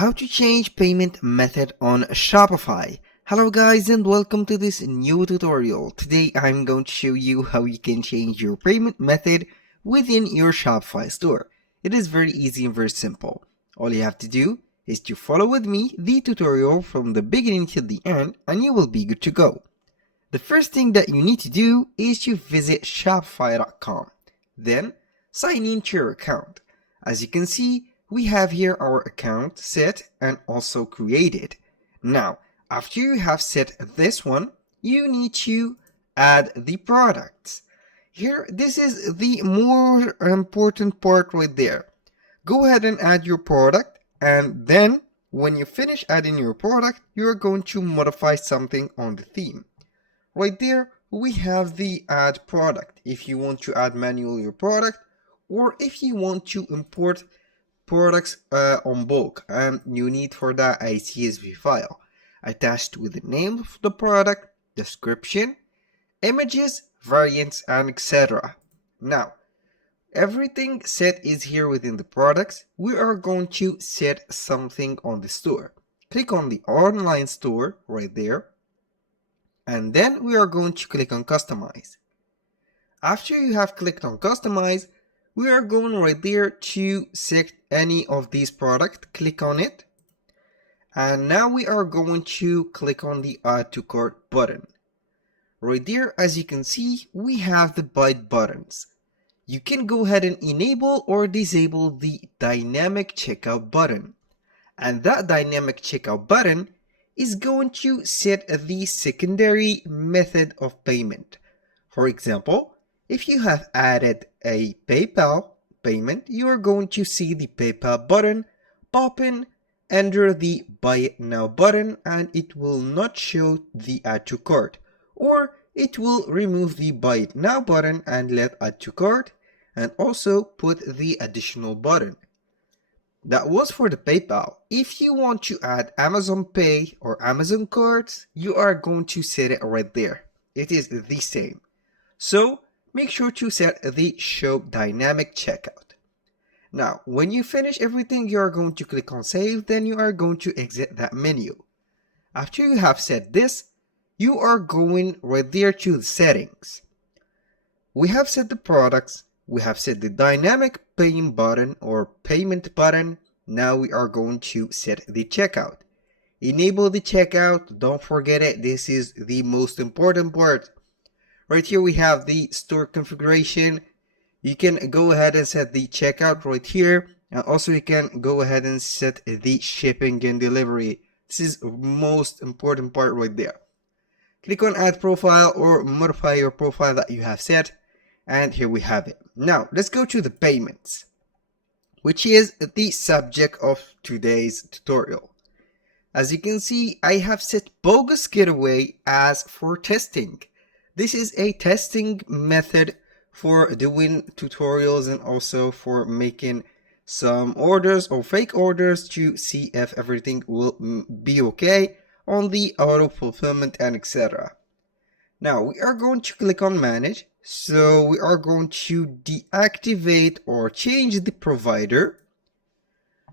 How to change payment method on Shopify. Hello guys and welcome to this new tutorial. Today I'm going to show you how you can change your payment method within your Shopify store. It is very easy and very simple. All you have to do is to follow with me the tutorial from the beginning till the end and you will be good to go. The first thing that you need to do is to visit shopify.com. Then sign into your account. As you can see, we have here our account set and also created. Now, after you have set this one, you need to add the products. Here, this is the more important part right there. Go ahead and add your product, and then when you finish adding your product, you're going to modify something on the theme. Right there, we have the add product. If you want to add manually your product, or if you want to import products on bulk, and you need for that a CSV file attached with the name of the product, description, images, variants, and etc. Now, everything set is here within the products. We are going to set something on the store. Click on the online store right there, and then we are going to click on customize. After you have clicked on customize, we are going right there to select any of these products, click on it, and now we are going to click on the add to cart button. Right there, as you can see, we have the buy buttons. You can go ahead and enable or disable the dynamic checkout button, and that dynamic checkout button is going to set the secondary method of payment. For example, if you have added a PayPal payment, you are going to see the PayPal button pop in under the Buy It Now button, and it will not show the Add to Cart, or it will remove the Buy It Now button and let Add to Cart, and also put the additional button. That was for the PayPal. If you want to add Amazon Pay or Amazon cards, you are going to set it right there. It is the same. So, make sure to set the show dynamic checkout. Now, when you finish everything, you are going to click on save, then you are going to exit that menu. After you have set this, you are going right there to the settings. We have set the products, we have set the dynamic paying button or payment button. Now we are going to set the checkout. Enable the checkout, don't forget it, this is the most important part. Right here we have the store configuration. You can go ahead and set the checkout right here, and also you can go ahead and set the shipping and delivery. This is the most important part right there. Click on add profile or modify your profile that you have set, and here we have it. Now let's go to the payments, which is the subject of today's tutorial. As you can see, I have set bogus getaway as for testing. This is a testing method for doing tutorials and also for making some orders or fake orders to see if everything will be okay on the auto fulfillment and etc. Now we are going to click on manage. So we are going to deactivate or change the provider.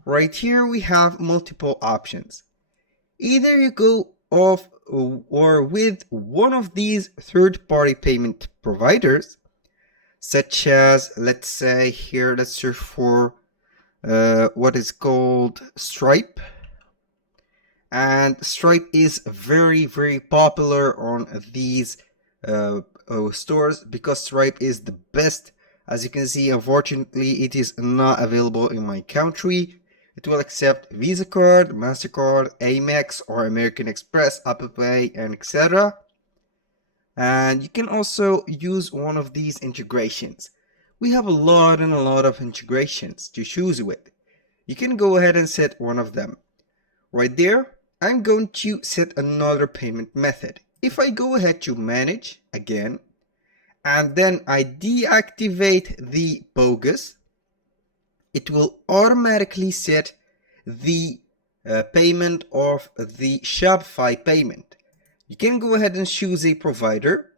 Right here we have multiple options. Either you go off or with one of these third-party payment providers, such as, let's say here, let's search for what is called Stripe. And Stripe is very popular on these stores because Stripe is the best. As you can see, unfortunately it is not available in my country. It will accept Visa card, MasterCard, Amex or American Express, Apple Pay, and etc. And you can also use one of these integrations. We have a lot of integrations to choose with. You can go ahead and set one of them. Right there, I'm going to set another payment method. If I go ahead to manage again, and then I deactivate the bogus, it will automatically set the payment of the Shopify payment. You can go ahead and choose a provider,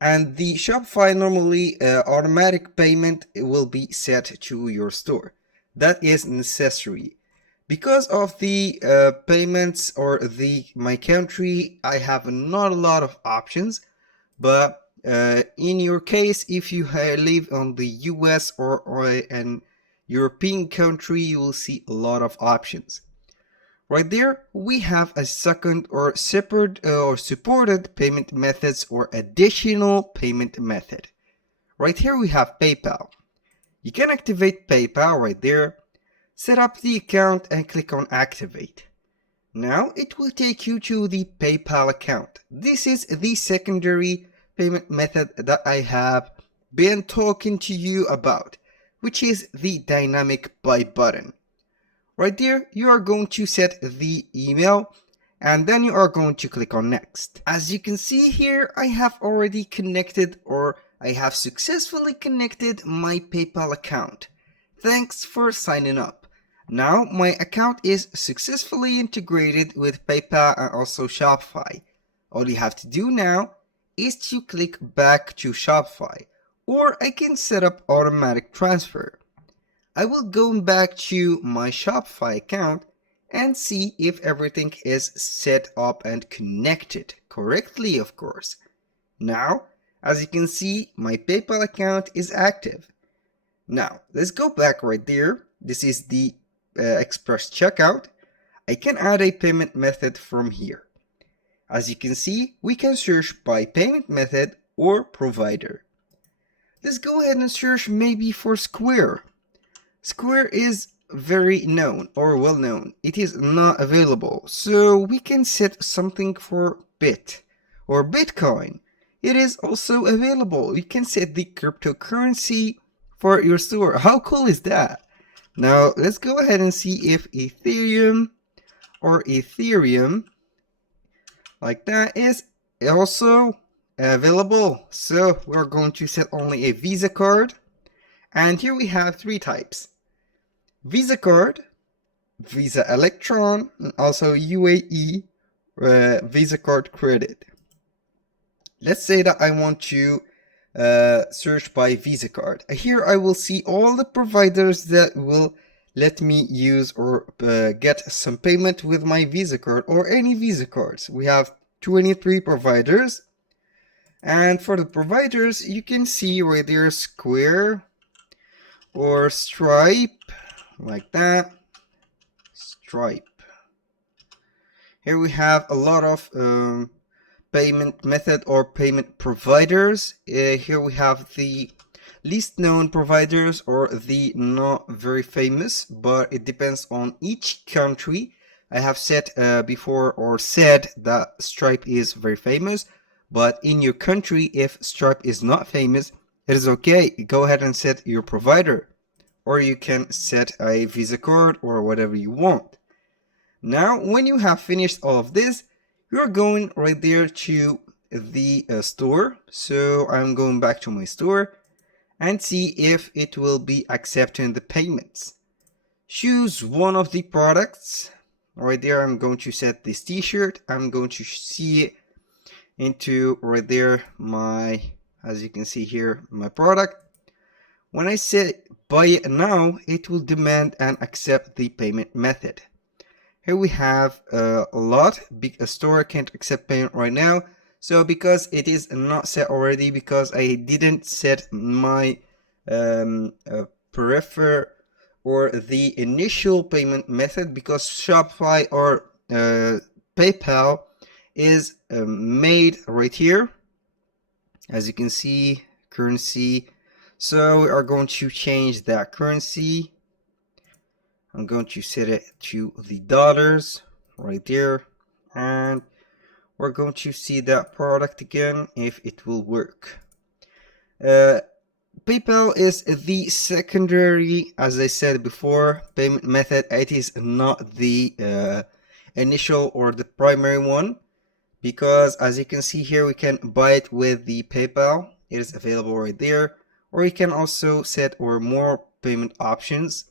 and the Shopify normally automatic payment will be set to your store. That is necessary. Because of the payments or my country, I have not a lot of options, but in your case, if you live on the US or an European country, you will see a lot of options. Right there, we have a second or separate or supported payment methods or additional payment method. Right here we have PayPal. You can activate PayPal right there, set up the account and click on activate. Now it will take you to the PayPal account. This is the secondary payment method that I have been talking to you about, which is the dynamic buy button. Right there, you are going to set the email and then you are going to click on next. As you can see here, I have already connected, or I have successfully connected my PayPal account. Thanks for signing up. Now my account is successfully integrated with PayPal and also Shopify. All you have to do now is to click back to Shopify, or I can set up automatic transfer. I will go back to my Shopify account and see if everything is set up and connected correctly, of course. Now, as you can see, my PayPal account is active. Now, let's go back right there. This is the Express checkout. I can add a payment method from here. As you can see, we can search by payment method or provider. Let's go ahead and search maybe for Square. Square is very known or well known. It is not available, so we can set something for Bit or Bitcoin. It is also available. You can set the cryptocurrency for your store. How cool is that? Now let's go ahead and see if Ethereum like that is also available. So we're going to set only a Visa card. And here we have three types: Visa card, Visa Electron, and also UAE Visa card credit. Let's say that I want to search by Visa card. Here I will see all the providers that will let me use or get some payment with my Visa card or any Visa cards. We have 23 providers. And for the providers, you can see right there Square or Stripe, like that. Stripe. Here we have a lot of payment method or payment providers. Here we have the least known providers or the not very famous, but it depends on each country. I have said before or said that Stripe is very famous, but in your country, if Stripe is not famous, it is okay. Go ahead and set your provider, or you can set a Visa card or whatever you want. Now, when you have finished all of this, you're going right there to the store. So I'm going back to my store and see if it will be accepting the payments. Choose one of the products. Right there, I'm going to set this t-shirt. I'm going to see it into right there my, as you can see here, my product. When I say buy it now, it will demand and accept the payment method. Here we have a lot. A store can't accept payment right now. So because it is not set already, because I didn't set my prefer or the initial payment method, because Shopify or PayPal is made right here. As you can see, currency. So we are going to change that currency. I'm going to set it to the dollars right there, and we're going to see that product again if it will work. PayPal is the secondary, as I said before, payment method. It is not the initial or the primary one, because as you can see here, we can buy it with the PayPal. It is available right there, or you can also set or more payment options.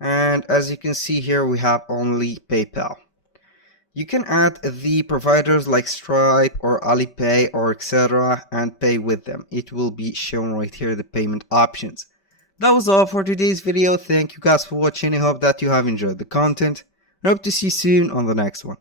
And as you can see here, we have only PayPal. You can add the providers like Stripe or Alipay or etc. and pay with them. It will be shown right here, the payment options. That was all for today's video. Thank you guys for watching. I hope that you have enjoyed the content. I hope to see you soon on the next one.